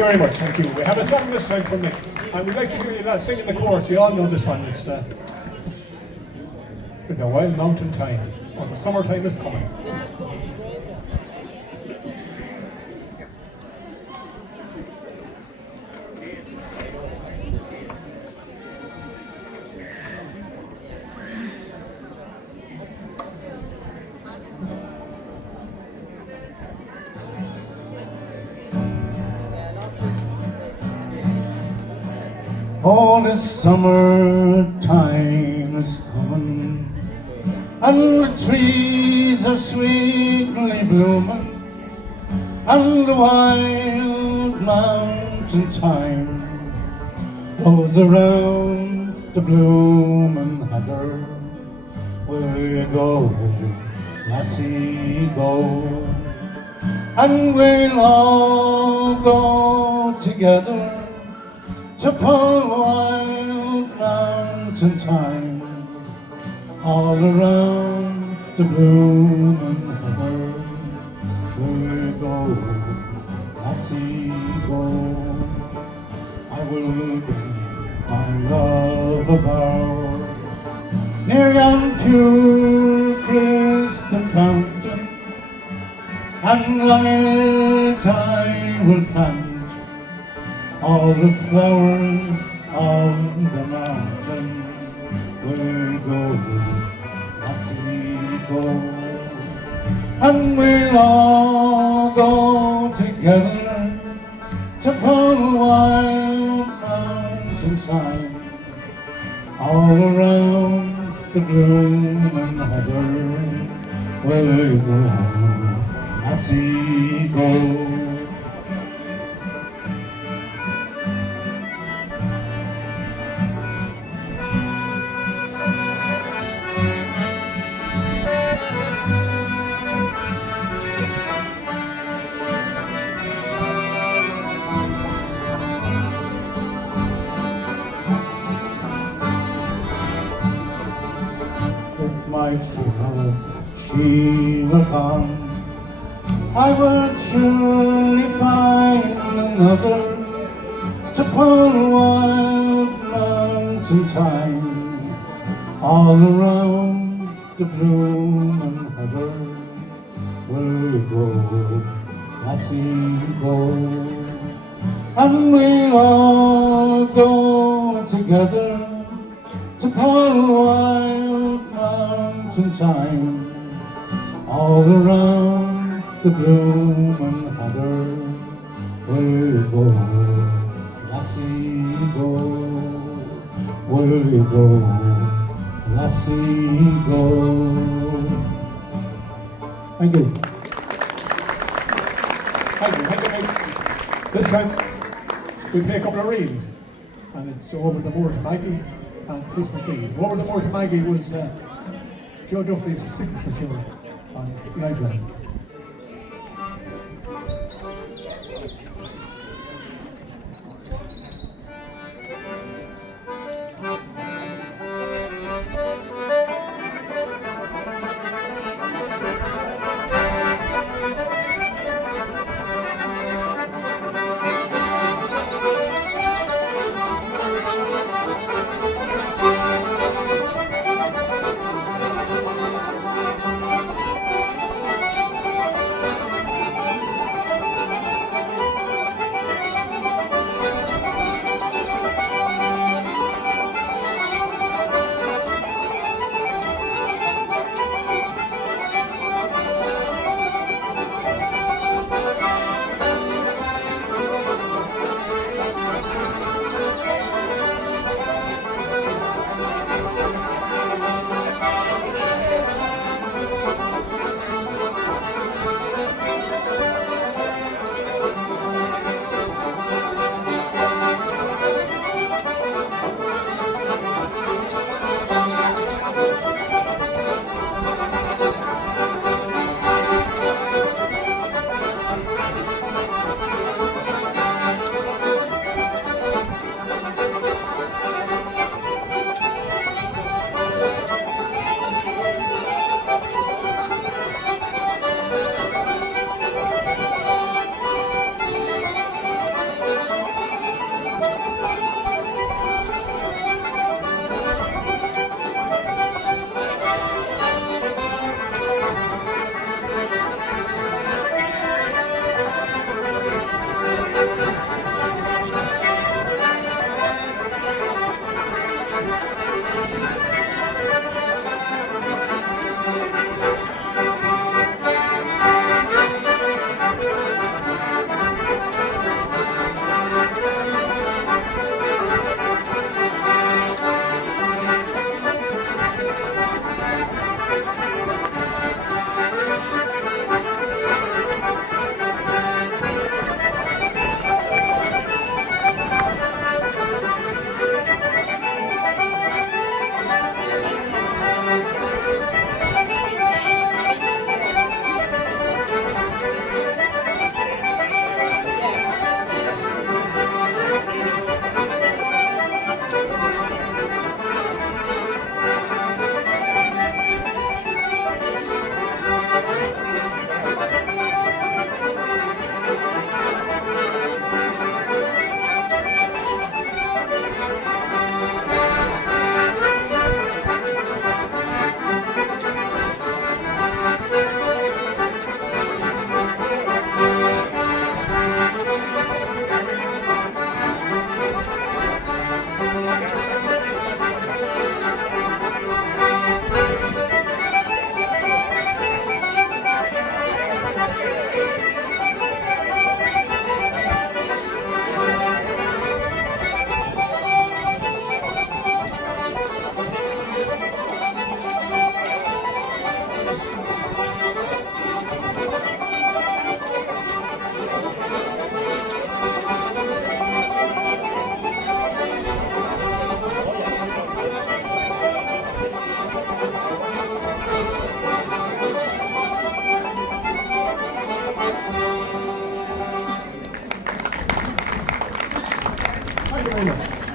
you very much, thank you. We have a song this time from Nick, and we'd like to hear you sing in the chorus. We all know this one. It's With the Wild Mountain Time. Oh, the summertime is coming. Oh, the summertime is coming, and the trees are sweetly blooming, and the wild mountain thyme goes around the blooming heather. Will you go, lassie, go? And we'll all go together to pull wild mountain thyme all around the blooming heather. Will you go, lassie, go? I will bring my love about near yon pure crystal fountain, and on it I will plant all the flowers of the mountain. Will you go, lassie, go? And we'll all go together to pull wild mountain thyme all around the blooming heather. Will you go, lassie, go? My true love, she will come, I will truly find another to pull wild mountain thyme all around the blooming heather. Will you go, lassie, go? And we'll all go together to pull wild mountain thyme all around the blooming heather. Will you go, lassie, go? Will you go, lassie, go? Thank you. Thank you, thank you, Nick. This time we play a couple of reels, and it's Over the Moor to Maggie and Christmas Eve. Over the Moor to Maggie was Joe Duffy's signature tune on Lifeline.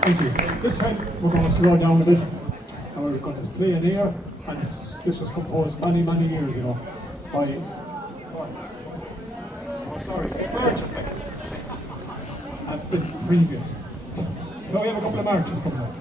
Thank you. This time we're going to slow down a bit and we're going to play an air, and this was composed many, many years ago by, oh sorry, a march effect. And the previous. So we have a couple of marches coming up.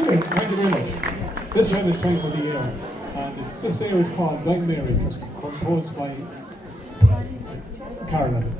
Okay, thank you very much. This time it's time for the air. And this air is called Blind Mary. It was composed by Carolyn.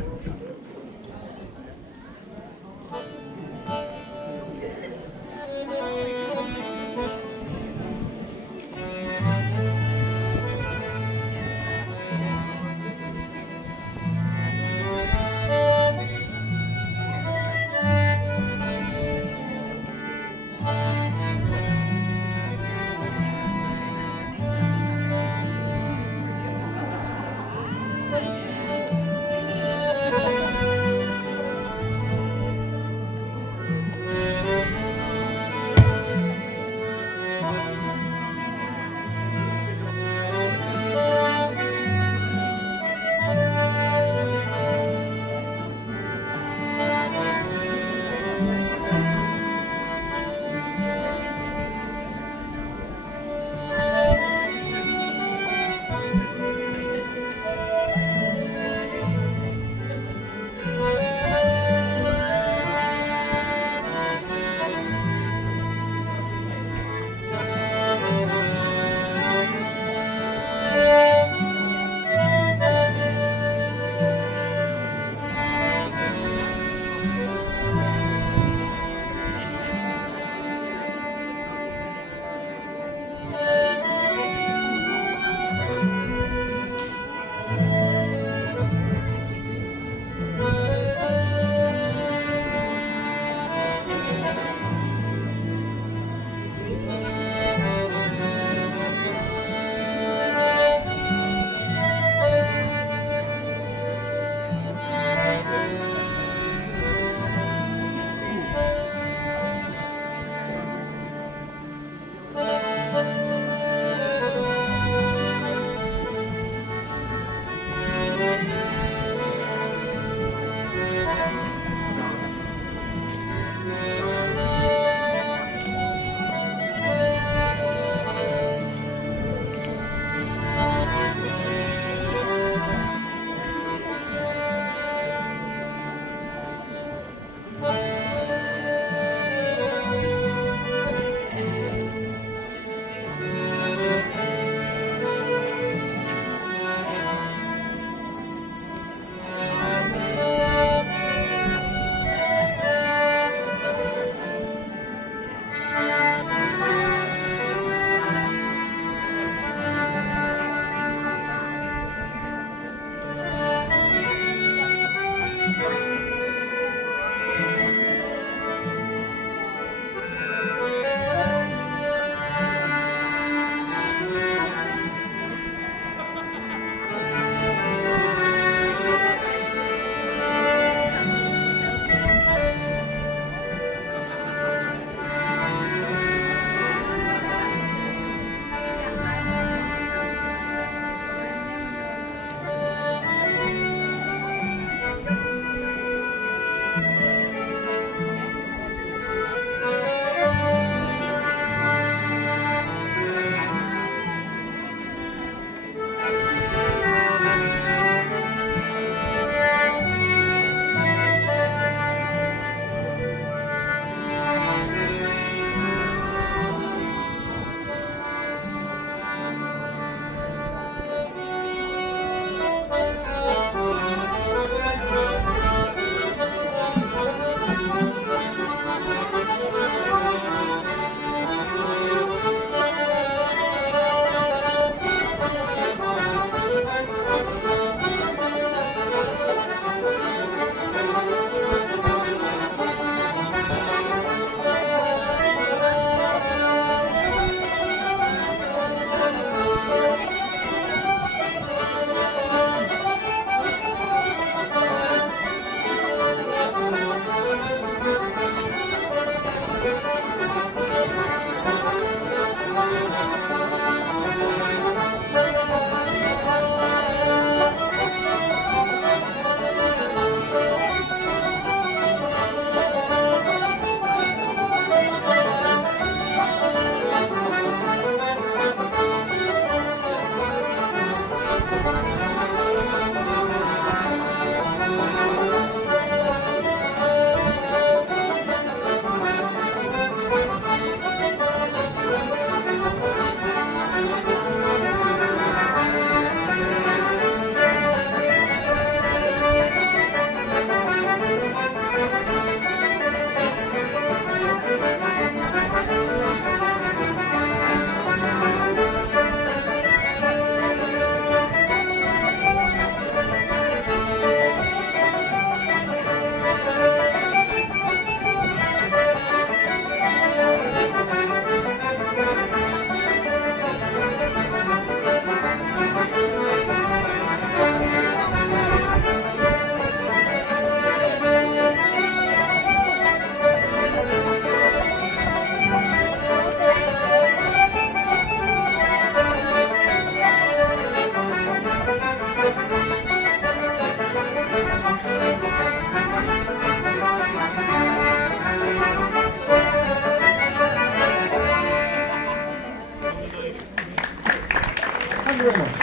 you very much.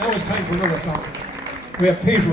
Now it's time for another song. We have Peter.